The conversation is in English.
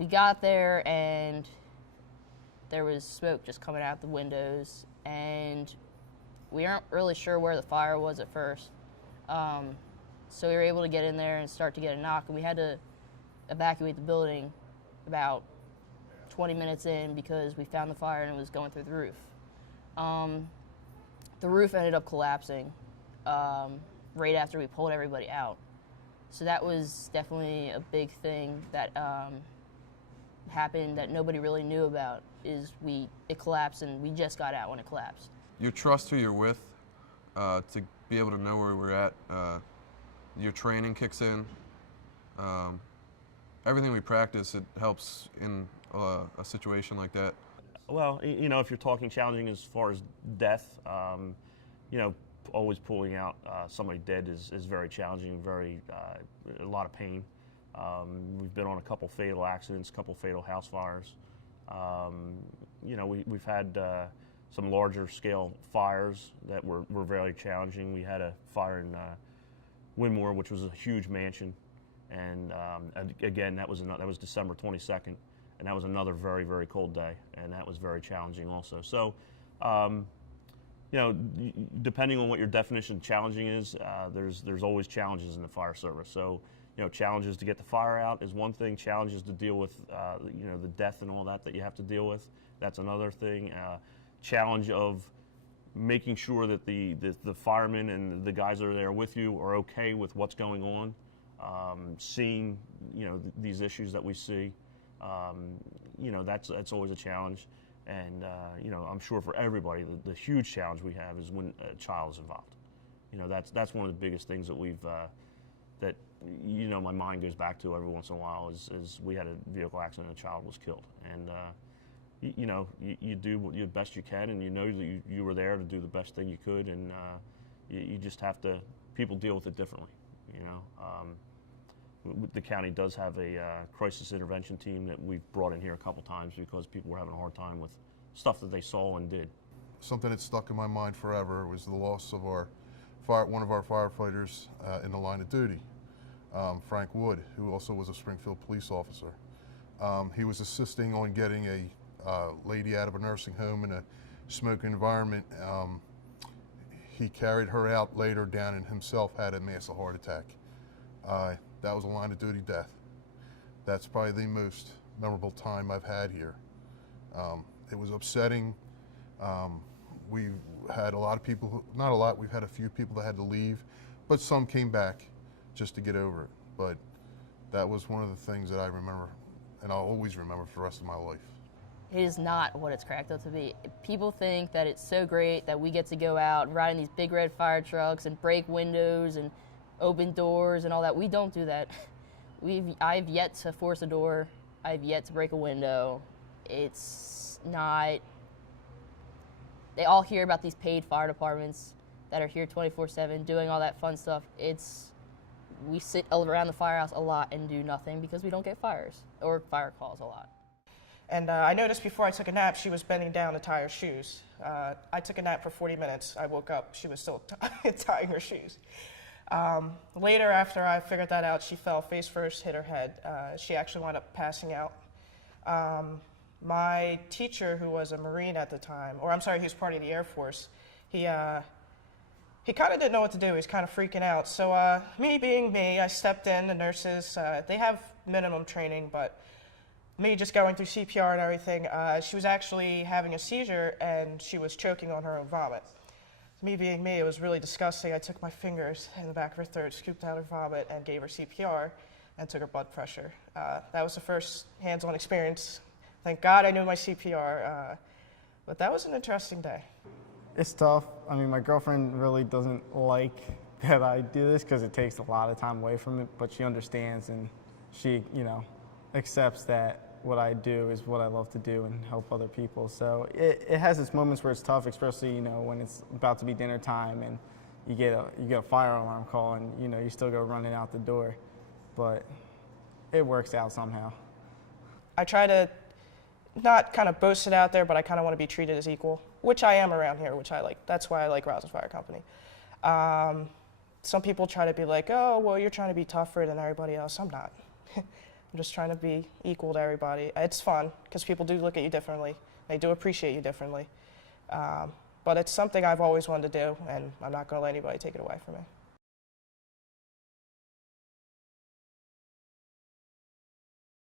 we got there and there was smoke just coming out the windows, and we weren't really sure where the fire was at first. So we were able to get in there and start to get a knock, and we had to evacuate the building about 20 minutes in because we found the fire and it was going through the roof. The roof ended up collapsing right after we pulled everybody out. So that was definitely a big thing that happened that nobody really knew about, is it collapsed and we just got out when it collapsed. You trust who you're with to be able to know where we're at. Your training kicks in. Everything we practice, it helps in a situation like that. Well, you know, if you're talking challenging as far as death, you know, always pulling out somebody dead is very challenging, a lot of pain. We've been on a couple fatal accidents, a couple fatal house fires. You know, we've had some larger scale fires that were very challenging. We had a fire in Winmore, which was a huge mansion, and again, that was December 22nd, and that was another very cold day, and that was very challenging also. So, you know, depending on what your definition of challenging is, there's always challenges in the fire service. So, you know, challenges to get the fire out is one thing. Challenges to deal with, you know, the death and all that you have to deal with, that's another thing. Challenge of making sure that the firemen and the guys that are there with you are okay with what's going on, seeing, you know, these issues that we see. You know, that's always a challenge. And, you know, I'm sure for everybody, the huge challenge we have is when a child is involved. You know, that's one of the biggest things that we've, that, you know, my mind goes back to every once in a while is we had a vehicle accident and a child was killed. And, you know, you do the best you can, and you know that you were there to do the best thing you could, and you just have to, people deal with it differently, you know. The county does have a crisis intervention team that we've brought in here a couple times because people were having a hard time with stuff that they saw and did. Something that stuck in my mind forever was the loss of one of our firefighters in the line of duty, Frank Wood, who also was a Springfield police officer. He was assisting on getting a lady out of a nursing home in a smoking environment. He carried her out later down and himself had a massive heart attack. That was a line of duty death. That's probably the most memorable time I've had here. It was upsetting. We had a lot of people, not a lot, we've had a few people that had to leave, but some came back just to get over it. But that was one of the things that I remember, and I'll always remember for the rest of my life. It is not what it's cracked up to be. People think that it's so great that we get to go out and ride in these big red fire trucks and break windows and open doors and all that. We don't do that. I've yet to force a door. I've yet to break a window. It's not, they all hear about these paid fire departments that are here 24/7 doing all that fun stuff. We sit around the firehouse a lot and do nothing because we don't get fires or fire calls a lot. And I noticed before I took a nap, she was bending down to tie her shoes. I took a nap for 40 minutes. I woke up, she was still tying her shoes. Later, after I figured that out, she fell face first, hit her head. She actually wound up passing out. My teacher, who was a Marine at the time, or I'm sorry, he was part of the Air Force, he kind of didn't know what to do. He was kind of freaking out. So me being me, I stepped in. The nurses, they have minimum training, but me just going through CPR and everything, she was actually having a seizure and she was choking on her own vomit. Me being me, it was really disgusting. I took my fingers in the back of her throat, scooped out her vomit, and gave her CPR and took her blood pressure. That was the first hands-on experience. Thank God I knew my CPR, but that was an interesting day. It's tough. I mean, my girlfriend really doesn't like that I do this because it takes a lot of time away from it, but she understands and she, you know, accepts that what I do is what I love to do and help other people. So it has its moments where it's tough, especially, you know, when it's about to be dinner time and you get a fire alarm call and, you know, you still go running out the door. But it works out somehow. I try to not kind of boast it out there, but I kind of want to be treated as equal, which I am around here, which I like. That's why I like Rousing Fire Company. Some people try to be like, oh, well, you're trying to be tougher than everybody else. I'm not. I'm just trying to be equal to everybody. It's fun because people do look at you differently. They do appreciate you differently. But it's something I've always wanted to do, and I'm not going to let anybody take it away from me.